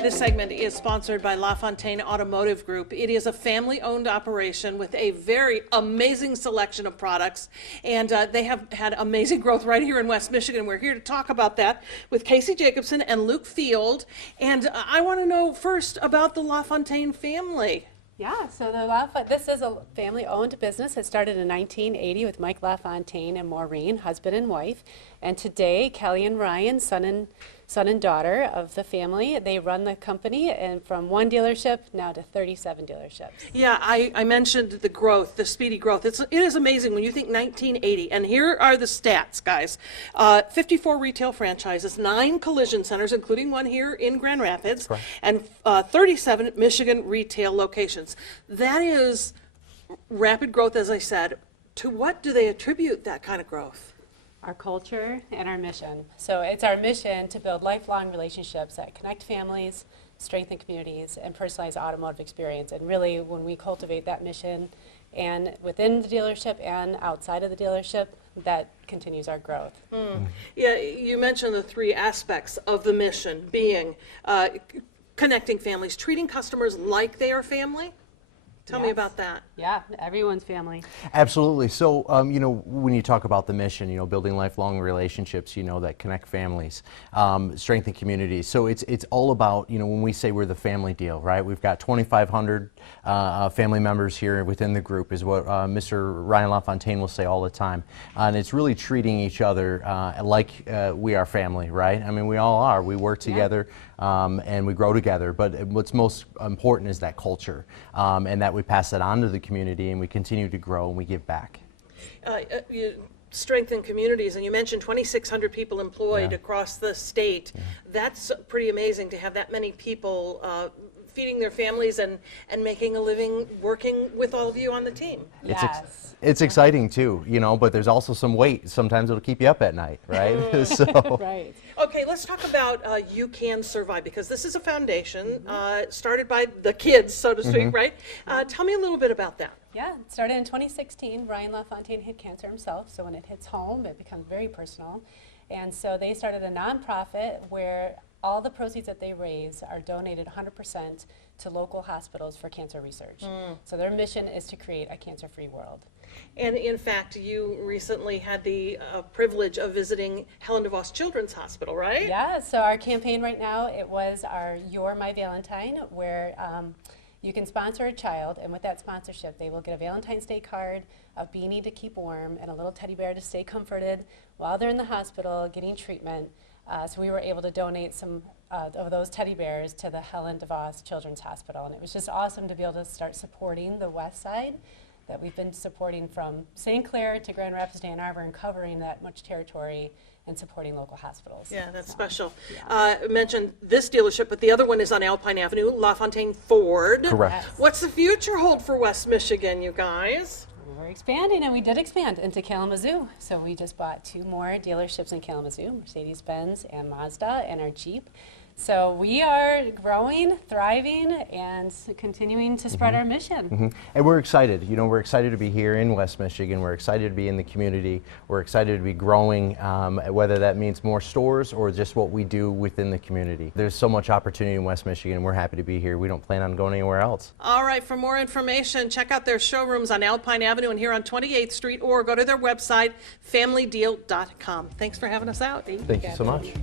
This segment is sponsored by LaFontaine Automotive Group. It is a family-owned operation with a very amazing selection of products, and they have had amazing growth right here in West Michigan. We're here to talk about that with Casey Jacobson and Luke Field, and I want to know first about the LaFontaine family. Yeah, so this is a family-owned business. It started in 1980 with Mike LaFontaine and Maureen, husband and wife, and today Kelly and Ryan, son and daughter of the family, they run the company, and from one dealership now to 37 dealerships. Yeah, I mentioned the growth, the speedy growth. It is amazing when you think 1980, and here are the stats, guys. 54 retail franchises, 9 collision centers, including one here in Grand Rapids, Correct. and 37 Michigan retail locations. That is rapid growth, as I said. To what do they attribute that kind of growth? Our culture and our mission. So it's our mission to build lifelong relationships that connect families, strengthen communities, and personalize automotive experience. And really, when we cultivate that mission, and within the dealership and outside of the dealership, that continues our growth. Yeah, you mentioned the 3 aspects of the mission being connecting families, treating customers like they are family. Tell me about that. Yeah, everyone's family. Absolutely. So, when you talk about the mission, building lifelong relationships, that connect families, strengthen communities. So it's all about, when we say we're the family deal, right? We've got 2,500 family members here within the group, is what Mr. Ryan LaFontaine will say all the time. And it's really treating each other like we are family, right? I mean, we all are. We work together and we grow together. But what's most important is that culture, and that we pass that on to the community, and we continue to grow and we give back. You strengthen communities, and you mentioned 2,600 people employed across the state. That's pretty amazing to have that many people feeding their families and making a living working with all of you on the team. Yes. It's exciting too, but there's also some weight. Sometimes it'll keep you up at night, right? So. Right. Okay, let's talk about You Can Survive, because this is a foundation started by the kids, so to speak, right? Tell me a little bit about that. Yeah, it started in 2016. Ryan LaFontaine had cancer himself, so when it hits home, it becomes very personal. And so they started a nonprofit where all the proceeds that they raise are donated 100% to local hospitals for cancer research. So their mission is to create a cancer-free world. And in fact, you recently had the privilege of visiting Helen DeVos Children's Hospital, right? Yeah, so our campaign right now, it was our You're My Valentine, where you can sponsor a child, and with that sponsorship, they will get a Valentine's Day card, a beanie to keep warm, and a little teddy bear to stay comforted while they're in the hospital getting treatment. So we were able to donate some of those teddy bears to the Helen DeVos Children's Hospital, and it was just awesome to be able to start supporting the West Side that we've been supporting from St. Clair to Grand Rapids to Ann Arbor, and covering that much territory and supporting local hospitals. Yeah, that's special. I mentioned this dealership, but the other one is on Alpine Avenue, LaFontaine Ford. Correct. Yes. What's the future hold for West Michigan, you guys? We're expanding, and we did expand into Kalamazoo. So we just bought 2 more dealerships in Kalamazoo, Mercedes-Benz and Mazda, and our Jeep. So we are growing, thriving, and continuing to spread our mission. And we're excited. We're excited to be here in West Michigan. We're excited to be in the community. We're excited to be growing, whether that means more stores or just what we do within the community. There's so much opportunity in West Michigan. We're happy to be here. We don't plan on going anywhere else. All right, for more information, check out their showrooms on Alpine Avenue and here on 28th Street, or go to their website, familydeal.com. Thanks for having us out. Thank you so much.